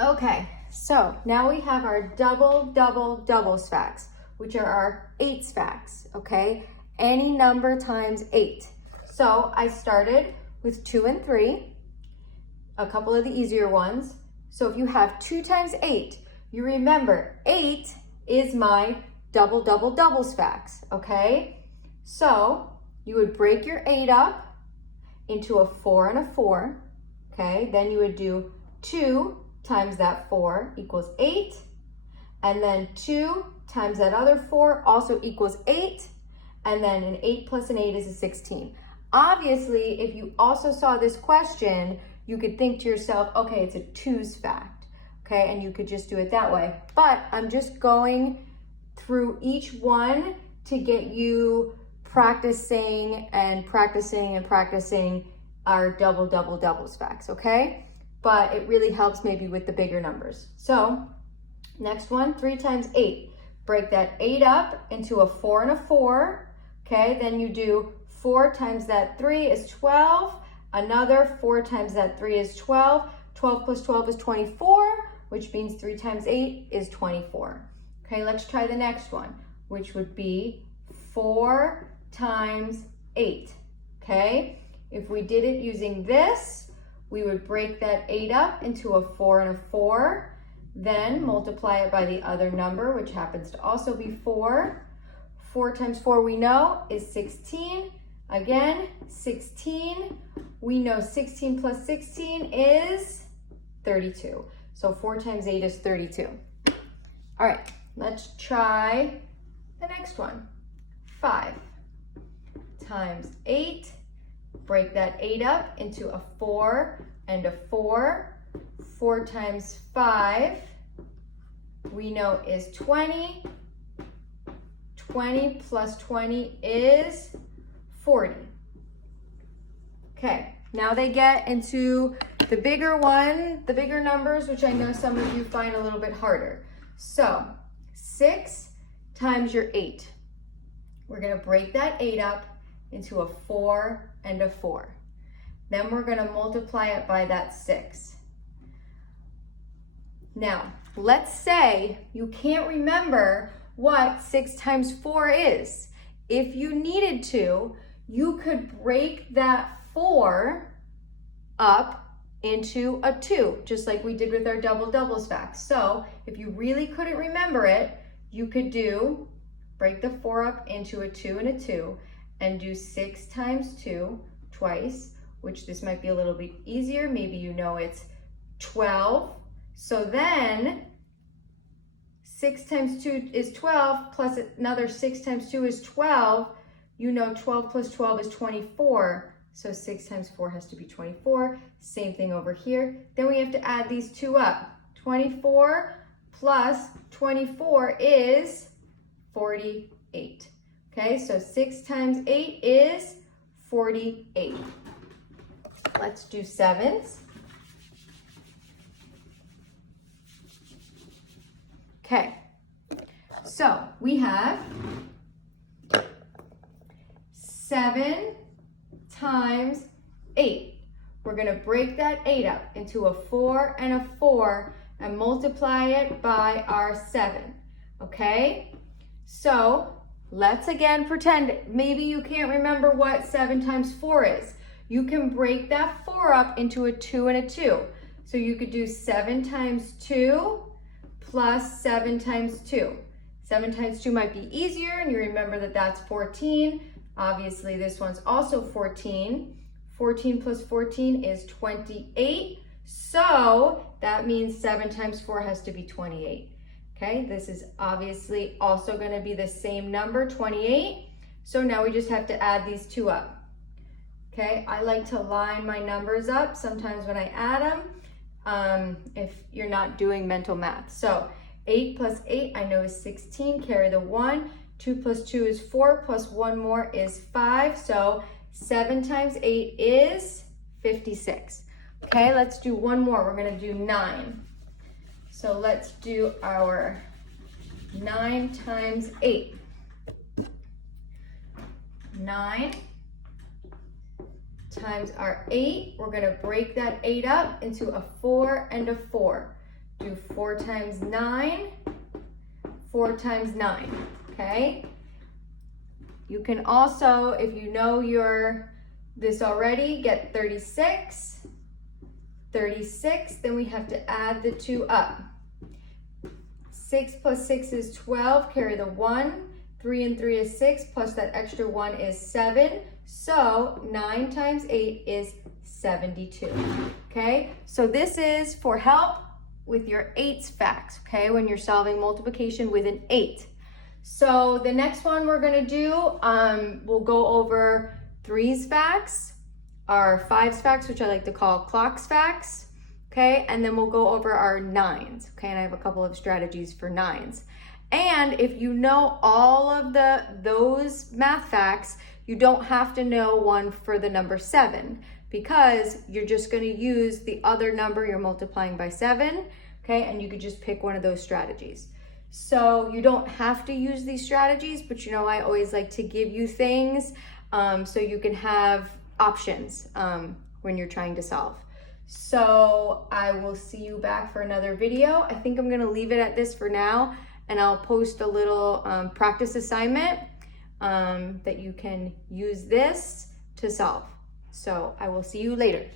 Okay, so now we have our doubles facts, which are our 8s facts, okay? Any number times 8. So I started with 2 and 3, a couple of the easier ones. So if you have 2 times 8, you remember 8 is my doubles facts, okay? So you would break your 8 up into a 4 and a 4, okay? Then you would do 2 times that 4 equals 8, and then 2 times that other 4 also equals 8, and then an 8 plus an 8 is a 16. Obviously, if you also saw this question, you could think to yourself, okay, it's a 2's fact, okay? And you could just do it that way. But I'm just going through each one to get you practicing our doubles facts, okay? But it really helps maybe with the bigger numbers. So next one, 3 times 8. Break that 8 up into a 4 and a 4, okay? Then you do 4 times that 3 is 12. Another 4 times that 3 is 12. 12 plus 12 is 24, which means 3 times 8 is 24. Okay, let's try the next one, which would be 4 times 8, okay? If we did it using this, we would break that 8 up into a 4 and a 4, then multiply it by the other number, which happens to also be 4. 4 times 4 we know is 16. Again, 16. We know 16 plus 16 is 32. So 4 times 8 is 32. All right, let's try the next one. 5 times 8. Break that 8 up into a 4 and a 4. 4 times 5, we know is 20. 20 plus 20 is 40. Okay, now they get into the bigger one, the bigger numbers, which I know some of you find a little bit harder. So 6 times your 8. We're gonna break that 8 up into a 4 and a 4. Then we're gonna multiply it by that 6. Now, let's say you can't remember what 6 times 4 is. If you needed to, you could break that 4 up into a 2, just like we did with our doubles facts. So if you really couldn't remember it, you could break the 4 up into a 2 and a 2, and do 6 times 2 twice, which this might be a little bit easier. Maybe you know it's 12. So then 6 times 2 is 12, plus another 6 times 2 is 12. You know 12 plus 12 is 24. So 6 times 4 has to be 24. Same thing over here. Then we have to add these 2 up. 24 plus 24 is 48. Okay, so 6 times 8 is 48. Let's do 7s. Okay, so we have 7 times 8. We're going to break that 8 up into a 4 and a 4 and multiply it by our 7. Okay, so let's again pretend maybe you can't remember what 7 times 4 is. You can break that 4 up into a 2 and a 2. So you could do 7 times 2 plus 7 times 2. 7 times 2 might be easier, and you remember that that's 14. Obviously, this one's also 14. 14 plus 14 is 28. So that means 7 times 4 has to be 28. Okay, this is obviously also going to be the same number, 28. So now we just have to add these 2 up. Okay, I like to line my numbers up sometimes when I add them, if you're not doing mental math. So 8 plus 8 I know is 16, carry the 1. 2 plus 2 is 4, plus 1 more is 5. So 7 times 8 is 56. Okay, let's do one more. We're going to do 9. So let's do our 9 times 8. 9 times our 8. We're going to break that 8 up into a 4 and a 4. do 4 times 9, 4 times 9, okay? You can also, if you know this already, get 36, 36, then we have to add the 2 up. 6 plus 6 is 12, carry the 1, 3 and 3 is 6, plus that extra 1 is 7, so 9 times 8 is 72, okay? So this is for help with your 8's facts, okay? When you're solving multiplication with an 8. So the next one we're gonna do, we'll go over 3's facts, our 5's facts, which I like to call clock's facts, okay? And then we'll go over our 9's, okay? And I have a couple of strategies for 9's. And if you know all of those math facts, you don't have to know one for the number 7, because you're just gonna use the other number you're multiplying by 7, okay? And you could just pick one of those strategies. So you don't have to use these strategies, but you know, I always like to give you things so you can have options when you're trying to solve. So I will see you back for another video. I think I'm gonna leave it at this for now, and I'll post a little practice assignment that you can use this to solve. So I will see you later.